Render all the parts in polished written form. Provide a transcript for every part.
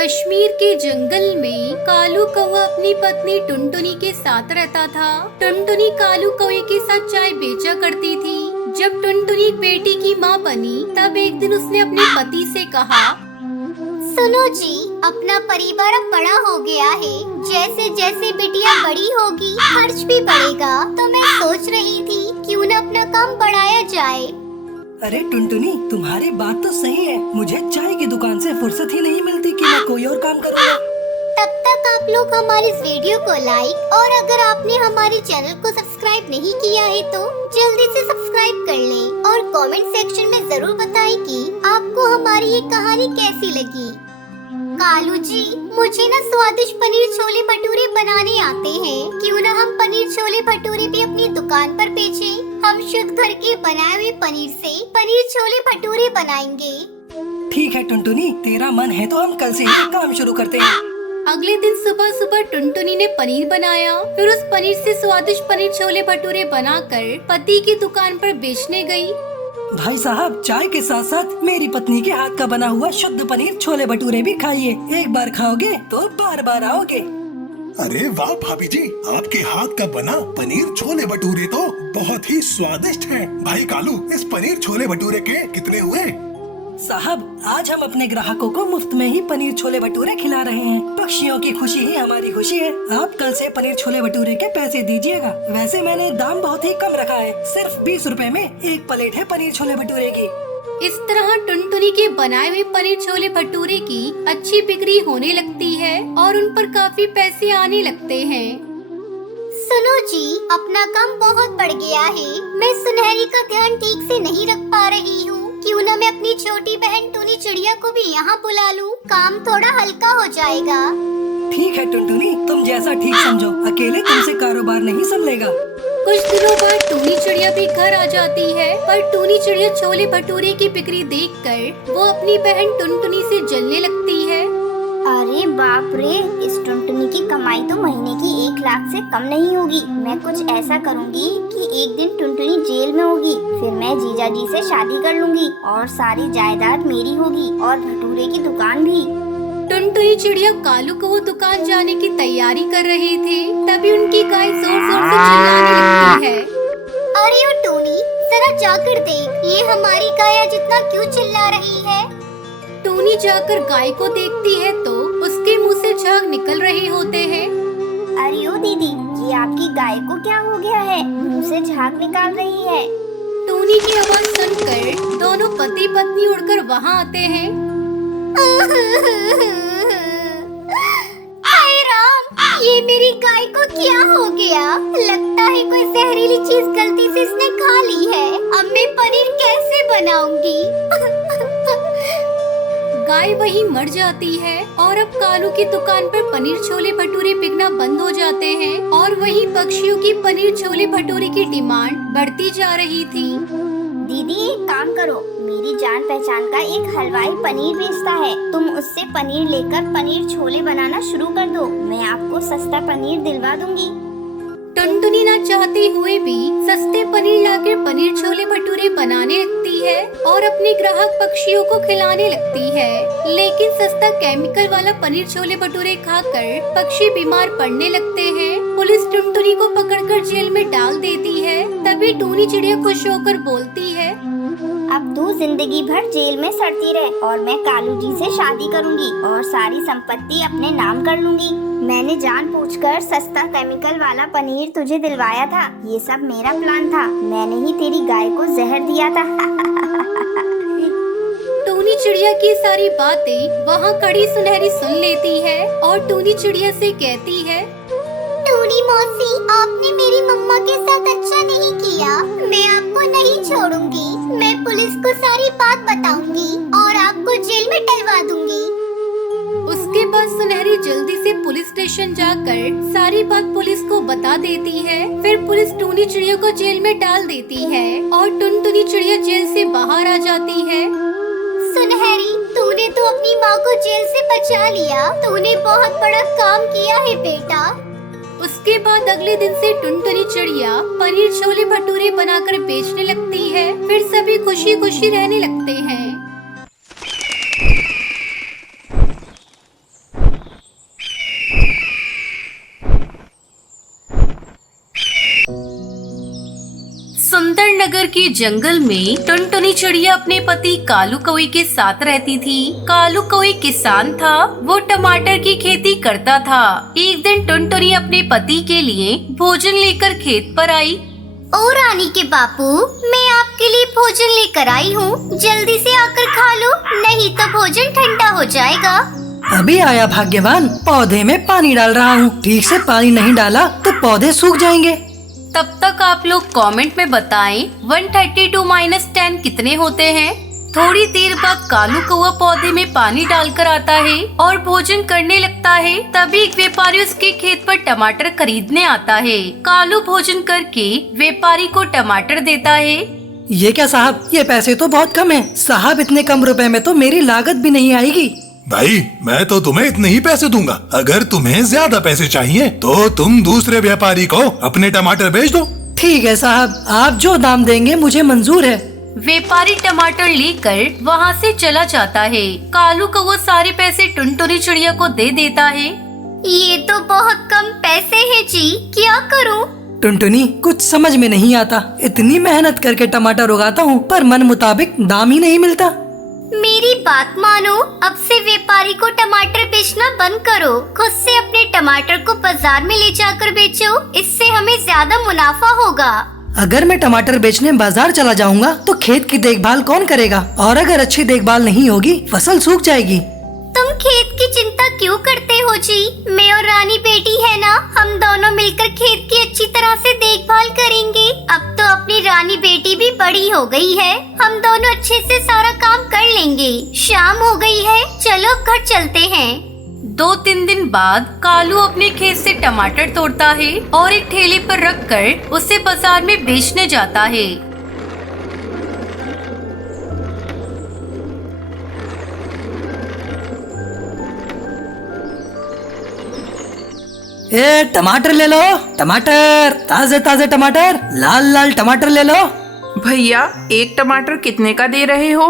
कश्मीर के जंगल में कालू कौवा अपनी पत्नी टुनटुनी के साथ रहता था। टुनटुनी कालू कौवे के साथ चाय बेचा करती थी। जब टुनटुनी एक बेटी की माँ बनी तब एक दिन उसने अपने पति से कहा, सुनो जी, अपना परिवार अब बड़ा हो गया है। जैसे जैसे बिटिया बड़ी होगी खर्च भी बढ़ेगा, तो मैं सोच रही थी क्यों न अपना काम बढ़ाया जाए। अरे टुनटुनी, तुम्हारी बात तो सही है। मुझे चाय की दुकान से फुर्सत ही नहीं मिलती कि मैं कोई और काम करूँ। तब तक आप लोग हमारे इस वीडियो को लाइक और अगर आपने हमारे चैनल को सब्सक्राइब नहीं किया है तो जल्दी से सब्सक्राइब कर लें और कमेंट सेक्शन में जरूर बताएं कि आपको हमारी ये कहानी कैसी लगी। कालू जी, मुझे ना स्वादिष्ट पनीर छोले भटूरे बनाने आते हैं। क्यों ना हम पनीर छोले भटूरे भी अपनी दुकान पर बेचें। हम शुद्ध घर के बनाए हुए पनीर से पनीर छोले भटूरे बनाएंगे। ठीक है टुनटुनी, तेरा मन है तो हम कल से ही काम शुरू करते हैं। अगले दिन सुबह सुबह टुनटुनी ने पनीर बनाया। फिर उस पनीर से स्वादिष्ट पनीर छोले भटूरे बनाकर पति की दुकान पर बेचने गई। भाई साहब, चाय के साथ साथ मेरी पत्नी के हाथ का बना हुआ शुद्ध पनीर छोले भटूरे भी खाइए। एक बार खाओगे तो बार बार आओगे। अरे वाह भाभी जी, आपके हाथ का बना पनीर छोले भटूरे तो बहुत ही स्वादिष्ट है। भाई कालू, इस पनीर छोले भटूरे के कितने हुए? साहब, आज हम अपने ग्राहकों को मुफ्त में ही पनीर छोले भटूरे खिला रहे हैं। पक्षियों की खुशी ही हमारी खुशी है। आप कल से पनीर छोले भटूरे के पैसे दीजिएगा। वैसे मैंने दाम बहुत ही कम रखा है, सिर्फ 20 रुपए में एक प्लेट है पनीर छोले भटूरे की। इस तरह टुनटुनी के बनाए हुए पनीर छोले भटूरे की अच्छी बिक्री होने लगती है और उन पर काफी पैसे आने लगते हैं। सुनो जी, अपना काम बहुत बढ़ गया है। मैं सुनहरी का ध्यान ठीक से नहीं रख पा रही हूँ। क्यों न मैं अपनी छोटी बहन टूनी चिड़िया को भी यहाँ बुला लूँ, काम थोड़ा हल्का हो जाएगा। ठीक है टुनटुनी, तुम जैसा ठीक समझो। अकेले तुमसे कारोबार नहीं संभलेगा। कुछ दिनों बाद टूनी चिड़िया भी घर आ जाती है, पर टूनी चिड़िया छोले भटूरे की बिक्री देखकर वो अपनी बहन टुनटुनी से जलने लगती है। अरे बाप रे, इस टुनटुनी की कमाई तो महीने की 1 लाख से कम नहीं होगी। मैं कुछ ऐसा करूँगी कि एक दिन टुनटुनी जेल में होगी, फिर मैं जीजा जी से शादी कर लूँगी और सारी जायदाद मेरी होगी और भटूरे की दुकान भी। टुनटुनी चिड़िया कालू को वो दुकान जाने की तैयारी कर रहे थे, तभी उनकी गाय जोर जोर से चिल्लाने लगती है। अरे ओ टूनी, जरा जाकर देख, ये हमारी गाय आज इतना क्यों चिल्ला रही है। टूनी जाकर गाय को देखती है तो उसके मुंह से झाग निकल रहे होते हैं। अरे ओ दीदी, ये आपकी गाय को क्या हो गया है, मुंह से झाग निकाल रही है। टूनी की आवाज सुनकर दोनों पति पत्नी उड़कर वहाँ आते हैं। हाय राम, ये मेरी गाय को क्या हो गया। लगता है कोई जहरीली चीज गलती से इसने खा ली है। अब मैं पनीर कैसे बनाऊंगी। गाय वहीं मर जाती है और अब कालू की दुकान पर पनीर छोले भटूरे बिकना बंद हो जाते हैं और वहीं पक्षियों की पनीर छोले भटूरे की डिमांड बढ़ती जा रही थी। दीदी एक काम करो, मेरी जान पहचान का एक हलवाई पनीर बेचता है। तुम उससे पनीर लेकर पनीर छोले बनाना शुरू कर दो। मैं आपको सस्ता पनीर दिलवा दूंगी। टुनटुनी ना चाहते हुए भी सस्ते पनीर लाकर पनीर छोले भटूरे बनाने लगती है और अपने ग्राहक पक्षियों को खिलाने लगती है। लेकिन सस्ता केमिकल वाला पनीर छोले भटूरे खाकर पक्षी बीमार पड़ने लगते हैं। पुलिस टुनटुनी को पकड़कर जेल में डाल देती है। तभी टूनी चिड़िया खुश होकर बोलती है, अब तू जिंदगी भर जेल में सड़ती रहे और मैं कालू जी से शादी करूंगी और सारी संपत्ति अपने नाम कर लूंगी। मैंने जानबूझकर सस्ता केमिकल वाला पनीर तुझे दिलवाया था। ये सब मेरा प्लान था। मैंने ही तेरी गाय को जहर दिया था। टूनी चिड़िया की सारी बातें वहाँ खड़ी सुनहरी सुन लेती है और टूनी चिड़िया से कहती है, टूनी मौसी, आपने मेरी मम्मा के साथ अच्छा नहीं किया। मैं आपको नहीं छोड़ूंगी। मैं पुलिस को सारी बात बताऊंगी और आपको जेल में डलवा दूंगी। उसके बाद सुनहरी जल्दी से पुलिस स्टेशन जाकर सारी बात पुलिस को बता देती है। फिर पुलिस टूनी चिड़िया को जेल में डाल देती है और टुनटुनी चिड़िया जेल से बाहर आ जाती है। सुनहरी, तूने तो अपनी माँ को जेल से बचा लिया। तूने बहुत बड़ा काम किया है बेटा। उसके बाद अगले दिन से टुनटुनी चिड़िया पनीर छोले भटूरे बनाकर बेचने लगती है। फिर सभी खुशी खुशी रहने लगते हैं। नगर के जंगल में टुनटुनी चिड़िया अपने पति कालू कौवे के साथ रहती थी। कालू कौवे किसान था, वो टमाटर की खेती करता था। एक दिन टुनटुनी अपने पति के लिए भोजन लेकर खेत पर आई। ओ रानी के बापू, मैं आपके लिए भोजन लेकर आई हूँ, जल्दी से आकर खा लो, नहीं तो भोजन ठंडा हो जाएगा। अभी आया भाग्यवान, पौधे में पानी डाल रहा हूँ। ठीक से पानी नहीं डाला तो पौधे सूख जाएंगे। तब तक आप लोग कमेंट में बताएं 132 माइनस 10 कितने होते हैं। थोड़ी देर बाद कालू कौवा पौधे में पानी डालकर आता है और भोजन करने लगता है। तभी एक व्यापारी उसके खेत पर टमाटर खरीदने आता है। कालू भोजन करके व्यापारी को टमाटर देता है। ये क्या साहब, ये पैसे तो बहुत कम है। साहब इतने कम रुपए में तो मेरी लागत भी नहीं आएगी। भाई मैं तो तुम्हें इतने ही पैसे दूंगा। अगर तुम्हें ज्यादा पैसे चाहिए तो तुम दूसरे व्यापारी को अपने टमाटर बेच दो। ठीक है साहब, आप जो दाम देंगे मुझे मंजूर है। व्यापारी टमाटर लेकर वहाँ से चला जाता है। कालू को वो सारे पैसे टुनटुनी चिड़िया को दे देता है। ये तो बहुत कम पैसे हैं जी, क्या करूँ? टुनटुनी, कुछ समझ में नहीं आता। इतनी मेहनत करके टमाटर उगाता हूँ पर मन मुताबिक दाम ही नहीं मिलता। मेरी बात मानो, अब से व्यापारी को टमाटर बेचना बंद करो। खुद से अपने टमाटर को बाजार में ले जाकर बेचो, इससे हमें ज्यादा मुनाफा होगा। अगर मैं टमाटर बेचने बाजार चला जाऊंगा तो खेत की देखभाल कौन करेगा? और अगर अच्छी देखभाल नहीं होगी फसल सूख जाएगी। तुम खेत की चिंता क्यों करते हो जी? मैं और रानी बेटी है ना, हम दोनों मिलकर खेत की अच्छी तरह से देखभाल करेंगे। अब तो अपनी रानी बेटी भी बड़ी हो गई है, हम दोनों अच्छे से सारा काम कर लेंगे। शाम हो गई है, चलो घर चलते हैं। 2-3 दिन बाद कालू अपने खेत से टमाटर तोड़ता है और एक ठेले पर रखकर उसे बाजार में बेचने जाता है। ए टमाटर ले लो, टमाटर, ताजे ताजे टमाटर, लाल लाल टमाटर ले लो। भैया, एक टमाटर कितने का दे रहे हो?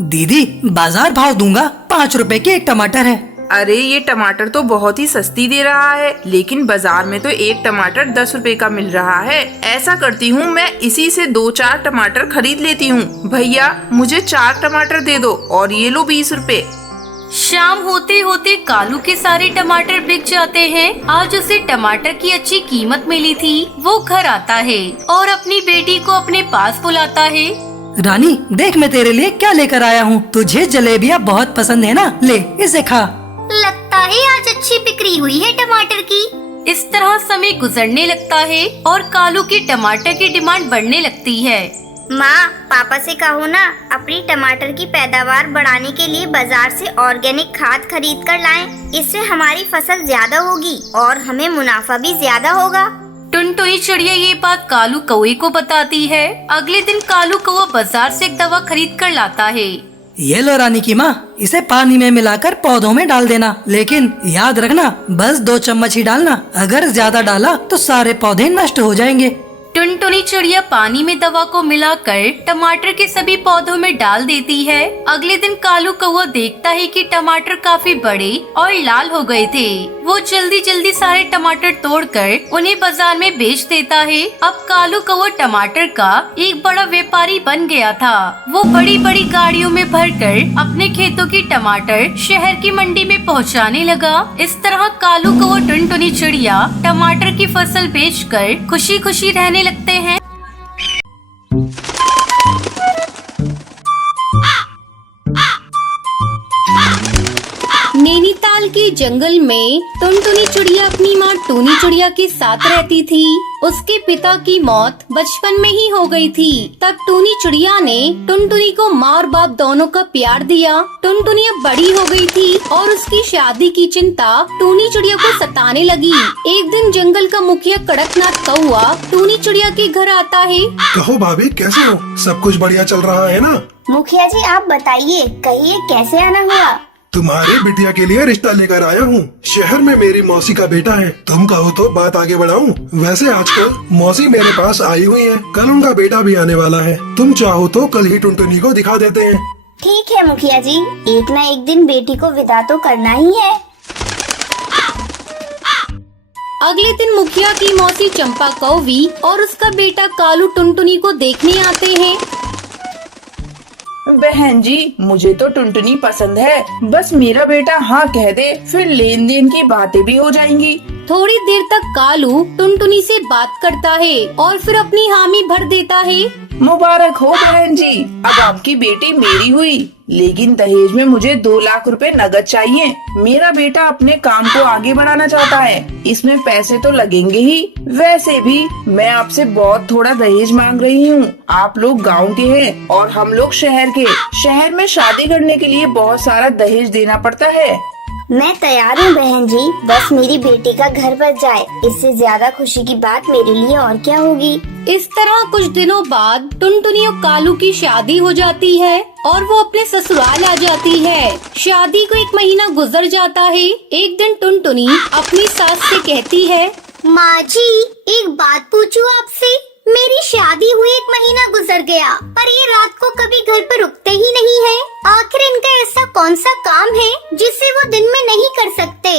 दीदी, बाजार भाव दूंगा, 5 रुपए की एक टमाटर है। अरे ये टमाटर तो बहुत ही सस्ती दे रहा है, लेकिन बाजार में तो एक टमाटर 10 रुपए का मिल रहा है। ऐसा करती हूँ, मैं इसी से 2-4 टमाटर खरीद लेती हूँ। भैया मुझे 4 टमाटर दे दो और ये लो 20 रुपए। शाम होते होते कालू के सारे टमाटर बिक जाते हैं। आज उसे टमाटर की अच्छी कीमत मिली थी। वो घर आता है और अपनी बेटी को अपने पास बुलाता है। रानी, देख मैं तेरे लिए क्या लेकर आया हूँ। तुझे जलेबियाँ बहुत पसंद है ना, ले इसे खा। लगता है आज अच्छी बिक्री हुई है टमाटर की। इस तरह समय गुजरने लगता है और कालू की टमाटर की डिमांड बढ़ने लगती है। माँ, पापा से कहो ना, अपनी टमाटर की पैदावार बढ़ाने के लिए बाजार से ऑर्गेनिक खाद खरीद कर लाएं। इससे हमारी फसल ज्यादा होगी और हमें मुनाफा भी ज्यादा होगा। टुनटुनी चिड़िया ये बात कालू कौवे को बताती है। अगले दिन कालू कौवा बाजार से एक दवा खरीद कर लाता है। ये लो रानी की माँ, इसे पानी में मिलाकर पौधों में डाल देना, लेकिन याद रखना बस 2 चम्मच ही डालना। अगर ज्यादा डाला तो सारे पौधे नष्ट हो जाएंगे। टुनटुनी चिड़िया पानी में दवा को मिलाकर टमाटर के सभी पौधों में डाल देती है। अगले दिन कालू कौवा देखता है कि टमाटर काफी बड़े और लाल हो गए थे। वो जल्दी जल्दी सारे टमाटर तोड़कर उन्हें बाजार में बेच देता है। अब कालू कौवा टमाटर का एक बड़ा व्यापारी बन गया था। वो बड़ी बड़ी गाड़ियों में भरकर अपने खेतों की टमाटर शहर की मंडी में पहुंचाने लगा। इस तरह कालू कौवा टुनटुनी चिड़िया टमाटर की फसल बेचकर खुशी खुशी रहने लगते हैं। नैनीताल के जंगल में टुनटुनी चिड़िया अपनी माँ टूनी चिड़िया के साथ रहती थी। उसके पिता की मौत बचपन में ही हो गई थी। तब टूनी चिड़िया ने टुनटुनी को माँ और बाप दोनों का प्यार दिया। टुनटुनी अब बड़ी हो गई थी और उसकी शादी की चिंता टूनी चिड़िया को सताने लगी। एक दिन जंगल का मुखिया कड़कनाथ कौवा टूनी चिड़िया के घर आता है। कहो भाभी, कैसे हो? सब कुछ बढ़िया चल रहा है ना? मुखिया जी आप बताइए, कहिए कैसे आना हुआ? तुम्हारी बिटिया के लिए रिश्ता लेकर आया हूँ। शहर में मेरी मौसी का बेटा है। तुम कहो तो बात आगे बढ़ाऊं। वैसे आजकल मौसी मेरे पास आई हुई है, कल उनका बेटा भी आने वाला है। तुम चाहो तो कल ही टुनटुनी को दिखा देते हैं। ठीक है मुखिया जी, एक न एक दिन बेटी को विदा तो करना ही है। अगले दिन मुखिया की मौसी चंपा कौवी और उसका बेटा कालू टुनटुनी को देखने आते हैं। बहन जी, मुझे तो टुनटुनी पसंद है, बस मेरा बेटा हाँ कह दे, फिर लेन देन की बातें भी हो जाएंगी। थोड़ी देर तक कालू टुनटुनी से बात करता है और फिर अपनी हामी भर देता है। मुबारक हो बहन जी, अब आपकी बेटी मेरी हुई, लेकिन दहेज में मुझे 2 लाख रुपए नगद चाहिए। मेरा बेटा अपने काम को आगे बढ़ाना चाहता है, इसमें पैसे तो लगेंगे ही। वैसे भी मैं आपसे बहुत थोड़ा दहेज मांग रही हूँ। आप लोग गांव के हैं और हम लोग शहर के। शहर में शादी करने के लिए बहुत सारा दहेज देना पड़ता है। मैं तैयार हूँ बहन जी, बस मेरी बेटी का घर बच जाए, इससे ज्यादा खुशी की बात मेरे लिए और क्या होगी। इस तरह कुछ दिनों बाद टुनटुनी और कालू की शादी हो जाती है और वो अपने ससुराल आ जाती है। शादी को 1 महीना गुजर जाता है। एक दिन टुनटुनी अपनी सास से कहती है, माँ जी, एक बात पूछूं आपसे। मेरी शादी हुई 1 महीना गुजर गया, पर ये रात को कभी घर पर रुकते ही नहीं है। आखिर इनका ऐसा कौन सा काम है जिसे वो दिन में नहीं कर सकते?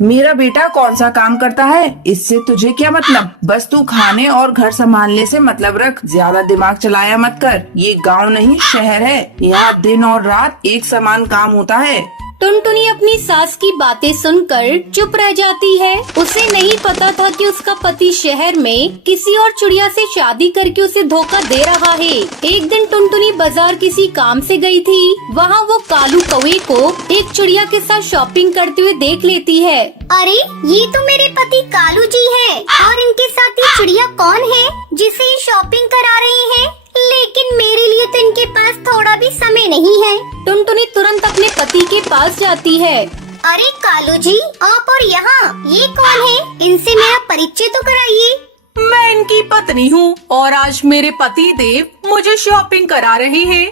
मेरा बेटा कौन सा काम करता है, इससे तुझे क्या मतलब? बस तू खाने और घर संभालने से मतलब रख, ज्यादा दिमाग चलाया मत कर। ये गांव नहीं शहर है, यहाँ दिन और रात एक समान काम होता है। टुनटुनी अपनी सास की बातें सुनकर चुप रह जाती है। उसे नहीं पता था कि उसका पति शहर में किसी और चिड़िया से शादी करके उसे धोखा दे रहा है। एक दिन टुनटुनी बाजार किसी काम से गई थी। वहाँ वो कालू कौवे को एक चिड़िया के साथ शॉपिंग करते हुए देख लेती है। अरे, ये तो मेरे पति कालू जी है, और इनके साथ ये चिड़िया कौन है जिसे ये शॉपिंग करा रही है? लेकिन मेरे लिए तो इनके पास थोड़ा भी समय नहीं है। टुनटुनी तुरंत अपने पति के पास जाती है। अरे कालू जी, आप और यहाँ ये कौन है? इनसे मेरा परिचय तो कराइए। मैं इनकी पत्नी हूँ और आज मेरे पति देव मुझे शॉपिंग करा रहे हैं।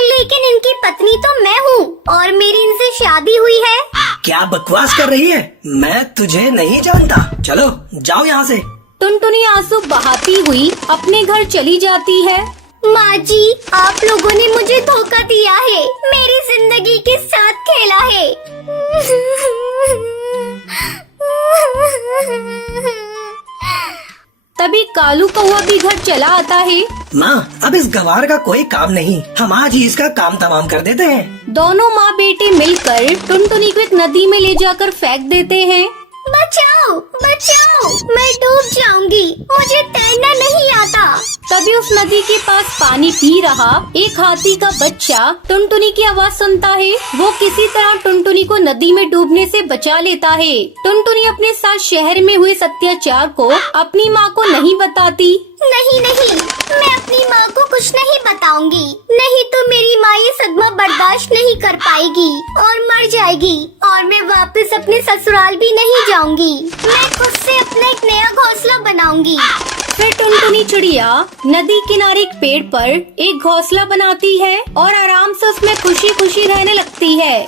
लेकिन इनकी पत्नी तो मैं हूँ और मेरी इनसे शादी हुई है। क्या बकवास कर रही है? मैं तुझे नहीं जानता, चलो जाओ यहाँ से। टुनटुनी आंसू बहाती हुई अपने घर चली जाती है। माँ जी, आप लोगों ने मुझे धोखा दिया है, मेरी जिंदगी के साथ खेला है। तभी कालू कौवा भी घर चला आता है। माँ, अब इस गवार का कोई काम नहीं, हम आज ही इसका काम तमाम कर देते हैं। दोनों माँ बेटे मिलकर टुनटुनी को एक नदी में ले जाकर फेंक देते हैं। बचाओ, बचाओ, मैं डूब जाऊंगी, मुझे तैरना नहीं आता। तभी उस नदी के पास पानी पी रहा एक हाथी का बच्चा टुनटुनी की आवाज सुनता है। वो किसी तरह टुनटुनी को नदी में डूबने से बचा लेता है। टुनटुनी अपने साथ शहर में हुए अत्याचार को अपनी माँ को नहीं बताती। नहीं नहीं, मैं अपनी माँ को कुछ नहीं बताऊंगी, नहीं तो मेरी माँ ये सदमा बर्दाश्त नहीं कर पाएगी और मर जाएगी, और मैं वापस अपने ससुराल भी नहीं जाऊंगी। मैं खुद से अपना एक नया घोंसला बनाऊंगी। फिर टुनटुनी चिड़िया नदी किनारे एक पेड़ पर एक घोंसला बनाती है और आराम से उसमें खुशी खुशी रहने लगती है।